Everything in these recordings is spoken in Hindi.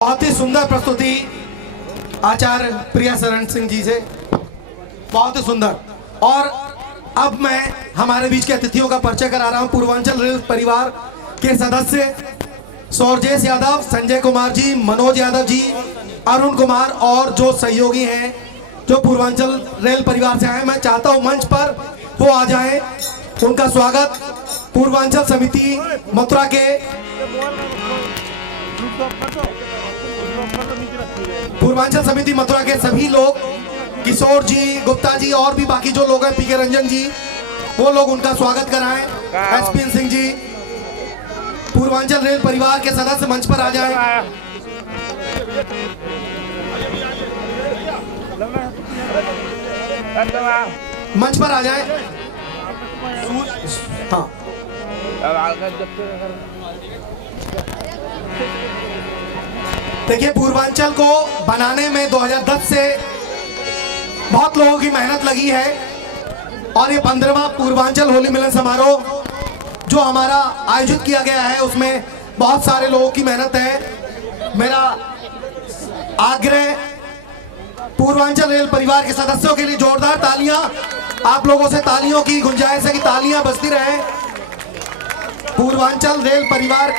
बहुत ही सुंदर प्रस्तुति आचार्य प्रिया शरण सिंह जी से, बहुत ही सुंदर। और अब मैं हमारे बीच के अतिथियों का परिचय करा रहा हूं। पूर्वांचल रेल परिवार के सदस्य सौरजेश यादव, संजय कुमार जी, मनोज यादव जी, अरुण कुमार और जो सहयोगी हैं जो पूर्वांचल रेल परिवार से आए, मैं चाहता हूं मंच पर वो आ जाएं। उनका स्वागत पूर्वांचल समिति मथुरा के सभी लोग, किशोर जी, गुप्ता जी और भी बाकी जो लोग हैं, पीके रंजन जी, वो लोग उनका स्वागत कराएं। एसपी सिंह जी, पूर्वांचल रेल परिवार के सदस्य मंच पर आ जाएं। मंच पर आ जाएं। हाँ, देखिए, पूर्वांचल को बनाने में 2010 से बहुत लोगों की मेहनत लगी है और ये 15वां पूर्वांचल होली मिलन समारोह जो हमारा आयोजित किया गया है, उसमें बहुत सारे लोगों की मेहनत है। मेरा आग्रह पूर्वांचल रेल परिवार के सदस्यों के लिए जोरदार तालियां, आप लोगों से तालियों की गुंजाइश है कि तालियां बजती रहे। पूर्वांचल रेल परिवार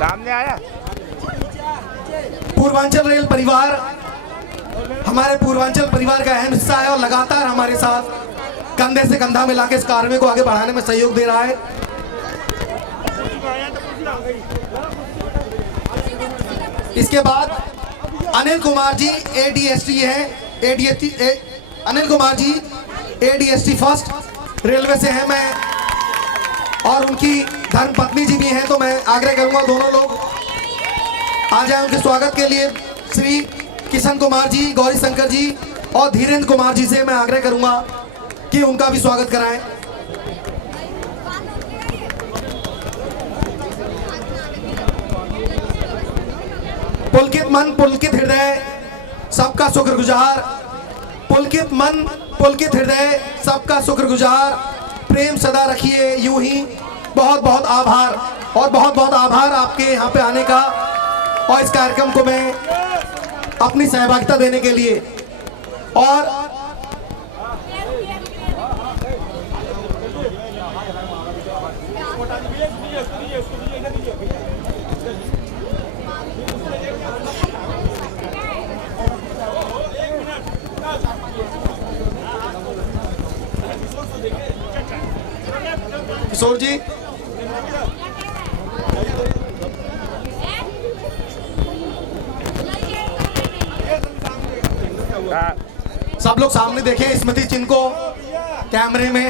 सामने आया। पूर्वांचल रेल परिवार हमारे पूर्वांचल परिवार का अहम हिस्सा है और लगातार हमारे साथ कंधे से कंधा मिला के इस कार्य को आगे बढ़ाने में सहयोग दे रहा है। इसके बाद अनिल कुमार जी एडीएसटी है, अनिल कुमार जी एडीएसटी फर्स्ट रेलवे से हैं, मैं और उनकी धर्म पत्नी जी भी हैं, तो मैं आग्रह करूंगा दोनों लोग आ जाएं उनके स्वागत के लिए। श्री किशन कुमार जी, गौरी शंकर जी और धीरेन्द्र कुमार जी से मैं आग्रह करूंगा कि उनका भी स्वागत कराएं। पुलकित मन पुलकित हृदय सबका शुक्रगुजार, पुलकित मन पुलकित हृदय सबका शुक्रगुजार, प्रेम सदा रखिए यूं ही। बहुत बहुत आभार और बहुत बहुत आभार आपके यहाँ पे आने का और इस कार्यक्रम को मैं अपनी सहभागिता देने के लिए। और किशोर जी, सब लोग सामने देखें स्मृति चिन्ह को कैमरे में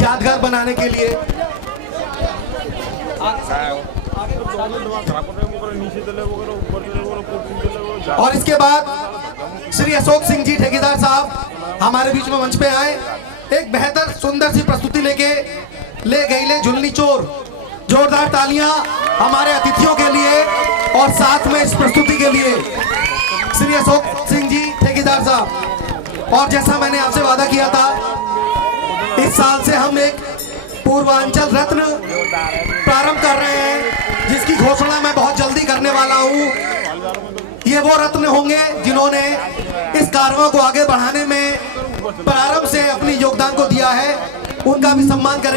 यादगार बनाने के लिए। और इसके बाद श्री अशोक सिंह जी ठेकेदार साहब हमारे बीच में मंच पे आए, एक बेहतर सुंदर सी प्रस्तुति लेके ले गईले झुलनी चोर। जोरदार तालियां हमारे अतिथियों के लिए और साथ में इस प्रस्तुति के लिए श्री अशोक सिंह जी ठेकेदार साहब। और जैसा मैंने आपसे वादा किया था, इस साल से हम एक पूर्वांचल रत्न प्रारंभ कर रहे हैं जिसकी घोषणा मैं बहुत जल्दी करने वाला हूं। ये वो रत्न होंगे जिन्होंने इस कार्यों को आगे बढ़ाने में प्रारंभ से अपनी योगदान को दिया है, उनका भी सम्मान करें।